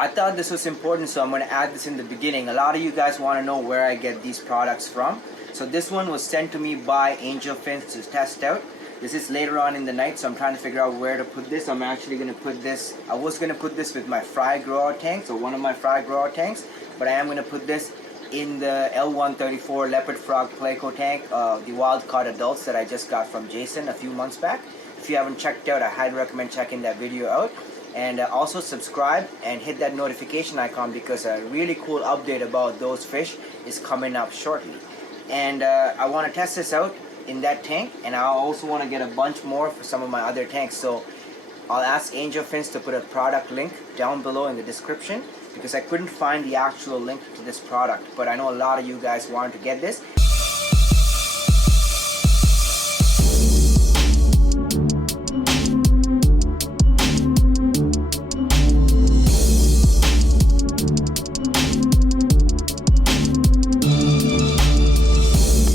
I thought this was important, so I'm going to add this in the beginning. A lot of you guys want to know where I get these products from. So this one was sent to me by Angel Fins to test out. This is later on in the night, so I'm trying to figure out where to put this. I'm actually going to put this, I was going to put this with my fry grower tank, so one of my fry grower tanks, but I am going to put this in the L134 Leopard Frog Pleco tank, the wild caught adults that I just got from Jason a few months back. If you haven't checked out, I highly recommend checking that video out. And also subscribe and hit that notification icon because a really cool update about those fish is coming up shortly. And I want to test this out in that tank, and I also want to get a bunch more for some of my other tanks. So I'll ask Angel Fins to put a product link down below in the description because I couldn't find the actual link to this product, but I know a lot of you guys wanted to get this.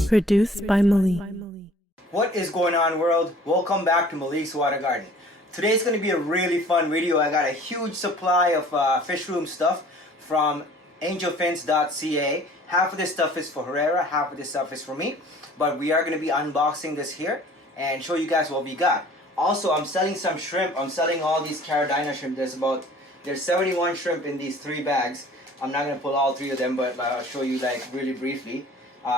Produced by Malik. What is going on, world? Welcome back to Malik's Water Garden. Today's going to be a really fun video. I got a huge supply of fish room stuff from angelfins.ca. Half of this stuff is for Herrera, half of this stuff is for me. But we are going to be unboxing this here and show you guys what we got. Also, I'm selling some shrimp. I'm selling all these Carolina shrimp. There's 71 shrimp in these 3 bags. I'm not going to pull all 3 of them, but I'll show you like really briefly.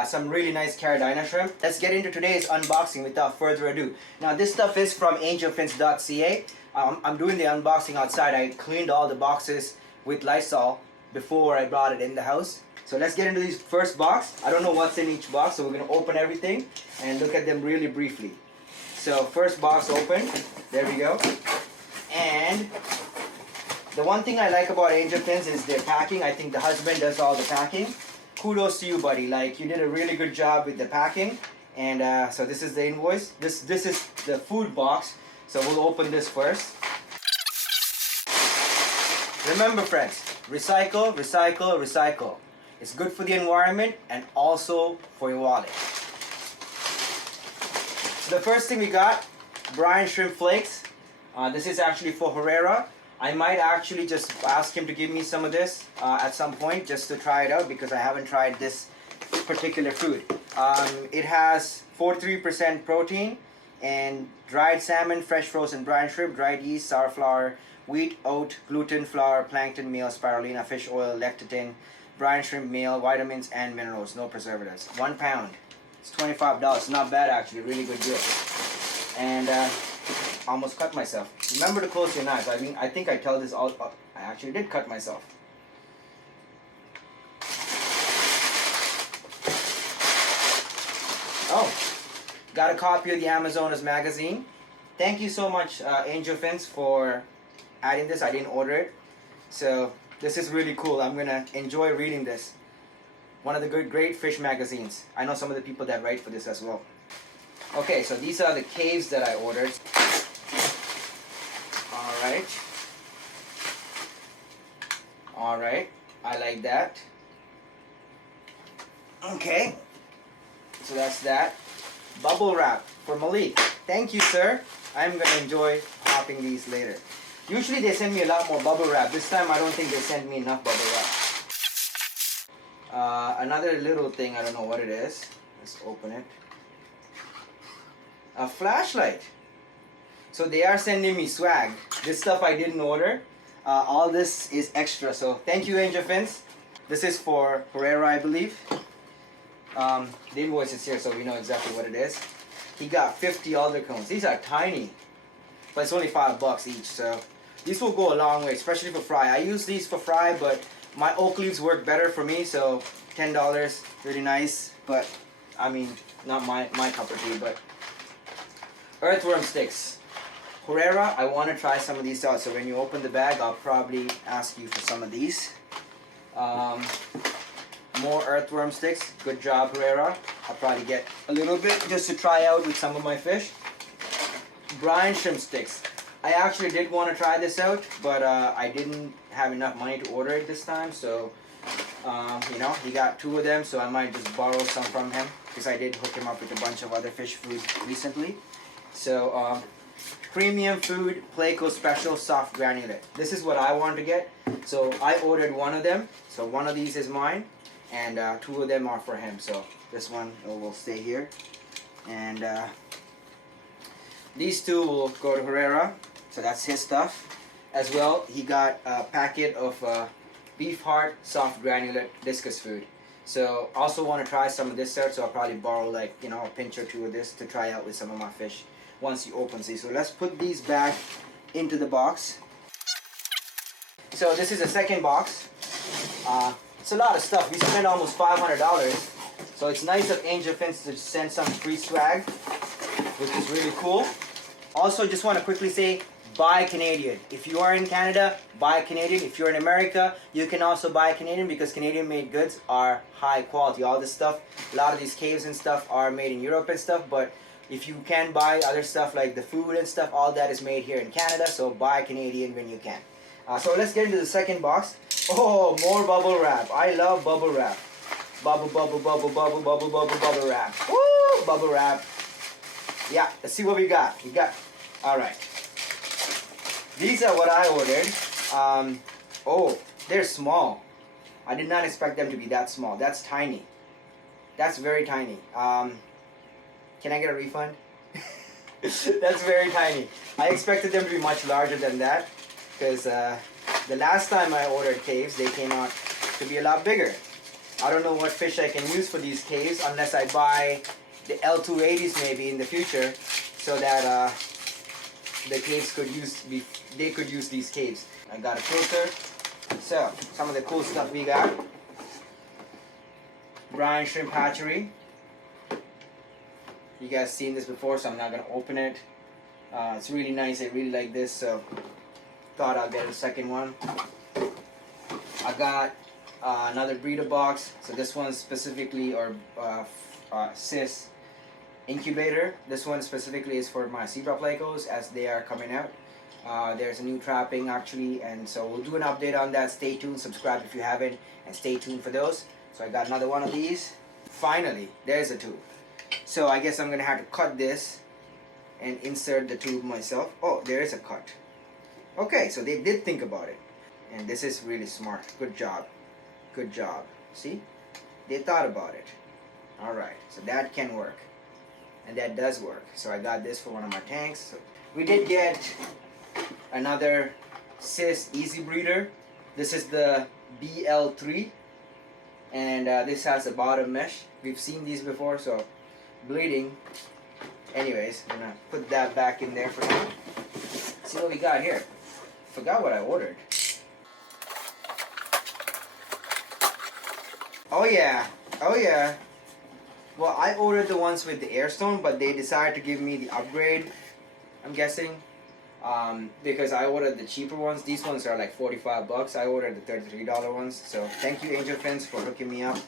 Some really nice Carolina shrimp. Let's get into today's unboxing without further ado. Now this stuff is from angelfins.ca. I'm doing the unboxing outside. I cleaned all the boxes with Lysol before I brought it in the house. So let's get into this first box. I don't know what's in each box, so we're going to open everything and look at them really briefly. So first box open. There we go. And the one thing I like about Angel Fins is their packing. I think the husband does all the packing. Kudos to you, buddy. Like, you did a really good job with the packing. And so this is the invoice. This is the food box. So we'll open this first. Remember, friends, recycle, recycle, recycle. It's good for the environment and also for your wallet. So the first thing we got, brine shrimp flakes. This is actually for Herrera. I might actually just ask him to give me some of this at some point just to try it out because I haven't tried this particular food. It has 43% protein and dried salmon, fresh frozen brine shrimp, dried yeast, sour flour, wheat, oat, gluten, flour, plankton meal, spirulina, fish oil, lecithin, brine shrimp meal, vitamins and minerals, no preservatives. 1 pound. It's $25. Not bad actually, really good deal. And almost cut myself. Remember to close your knives. I mean, I think I tell this all. I actually did cut myself. Oh, got a copy of the Amazonas magazine. Thank you so much, Angel Fins, for adding this. I didn't order it, so this is really cool. I'm gonna enjoy reading this. One of the great fish magazines. I know some of the people that write for this as well. Okay, so these are the caves that I ordered. Alright, I like that. Okay, so that's that. Bubble wrap for Malik. Thank you, sir. I'm going to enjoy popping these later. Usually they send me a lot more bubble wrap. This time I don't think they sent me enough bubble wrap. Another little thing, I don't know what it is. Let's open it. A flashlight. So they are sending me swag. This stuff I didn't order. All this is extra. So thank you, Angel Fins. This is for Herrera, I believe. The invoice is here, so we know exactly what it is. He got 50 alder cones. These are tiny, but it's only $5 each. So these will go a long way, especially for fry. I use these for fry, but my oak leaves work better for me. So $10, really nice. But I mean, not my cup of tea. But earthworm sticks. Herrera, I want to try some of these out. So when you open the bag, I'll probably ask you for some of these. More earthworm sticks. Good job, Herrera. I'll probably get a little bit just to try out with some of my fish. Brine shrimp sticks. I actually did want to try this out, but I didn't have enough money to order it this time. So, you know, he got 2 of them, so I might just borrow some from him because I did hook him up with a bunch of other fish food recently. So, Premium Food Pleco Special Soft Granulate. This is what I want to get. So I ordered one of them. So one of these is mine, and two of them are for him. So this one will stay here, and these two will go to Herrera. So that's his stuff. As well, he got a packet of beef heart soft granulate discus food. So also want to try some of this out, so I'll probably borrow like, you know, a pinch or two of this to try out with some of my fish once he opens these. So let's put these back into the box. So this is the second box. It's a lot of stuff. We spent almost $500. So it's nice of Angel Fins to send some free swag, which is really cool. Also, just want to quickly say, buy Canadian. If you are in Canada, buy Canadian. If you're in America, you can also buy Canadian, because Canadian made goods are high quality. All this stuff, a lot of these caves and stuff are made in Europe and stuff, but if you can buy other stuff like the food and stuff, all that is made here in Canada, so buy Canadian when you can. So let's get into the second box. Oh, more bubble wrap. I love bubble wrap. Bubble wrap. Woo, bubble wrap. Yeah, let's see what we got. Alright. These are what I ordered. Oh, they're small. I did not expect them to be that small. That's tiny. That's very tiny. Can I get a refund? That's very tiny. I expected them to be much larger than that, because the last time I ordered caves, they came out to be a lot bigger. I don't know what fish I can use for these caves unless I buy the L280s maybe in the future, so that the caves could use these caves. I got a filter. So some of the cool stuff we got. Brine Shrimp Hatchery. You guys seen this before, so I'm not gonna open it. It's really nice. I really like this, so thought I'll get a second one. I got another breeder box. So this one specifically, or cis incubator. This one specifically is for my zebra plecos as they are coming out. There's a new trapping actually, and so we'll do an update on that. Stay tuned, subscribe if you haven't, and stay tuned for those. So I got another one of these. Finally, there's a tube. So I guess I'm gonna have to cut this and insert the tube myself. Oh, there is a cut. Okay, so they did think about it, and this is really smart. Good job, good job. See, they thought about it. All right, so that can work, and that does work. So I got this for one of my tanks. So we did get another cis easy breeder. This is the BL3, and this has a bottom mesh. We've seen these before, so bleeding. Anyways, I'm gonna put that back in there for now. See what we got here. Forgot what I ordered. Oh yeah, oh yeah. Well, I ordered the ones with the airstone, but they decided to give me the upgrade, I'm guessing, because I ordered the cheaper ones. These ones are like 45 bucks. I ordered the $33 ones. So thank you, Angel Fins, for hooking me up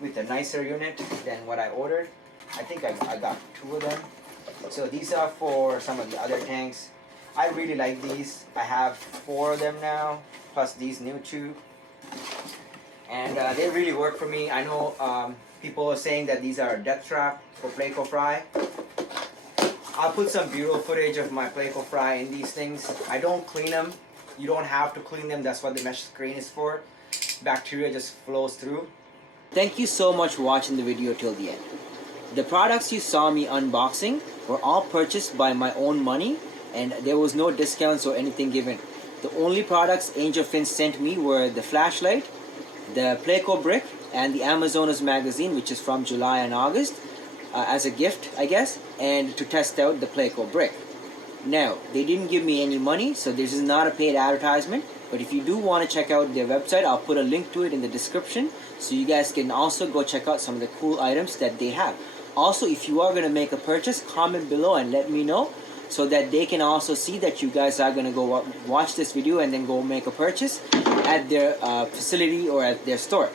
with a nicer unit than what I ordered. I think I got two of them. So these are for some of the other tanks. I really like these. I have 4 of them now, plus these new 2. And they really work for me. I know people are saying that these are a death trap for Pleco fry. I'll put some B-roll footage of my Pleco fry in these things. I don't clean them. You don't have to clean them. That's what the mesh screen is for. Bacteria just flows through. Thank you so much for watching the video till the end. The products you saw me unboxing were all purchased by my own money, and there was no discounts or anything given. The only products Angel Fins sent me were the flashlight, the Pleco brick, and the Amazonas magazine, which is from July and August, as a gift, I guess, and to test out the Pleco brick. Now, they didn't give me any money, so this is not a paid advertisement, but if you do want to check out their website, I'll put a link to it in the description, so you guys can also go check out some of the cool items that they have. Also, if you are going to make a purchase, comment below and let me know, so that they can also see that you guys are going to go watch this video and then go make a purchase at their facility or at their store.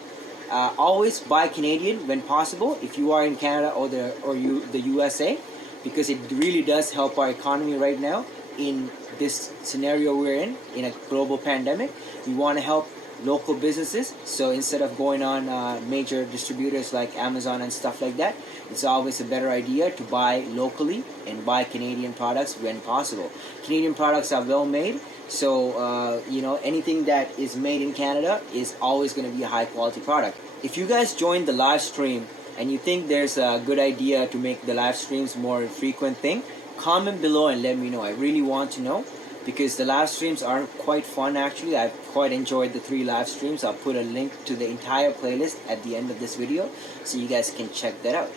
Always buy Canadian when possible if you are in Canada or the USA, because it really does help our economy right now in this scenario we're in a global pandemic. We want to help local businesses, so instead of going on major distributors like Amazon and stuff like that, it's always a better idea to buy locally and buy Canadian products when possible. Canadian products are well made, so anything that is made in Canada is always going to be a high quality product. If you guys joined the live stream and you think there's a good idea to make the live streams more frequent thing, comment below and let me know. I really want to know, because the live streams are quite fun actually. I've quite enjoyed the 3 live streams. I'll put a link to the entire playlist at the end of this video so you guys can check that out.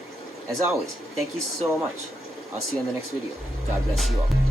As always, thank you so much. I'll see you on the next video. God bless you all.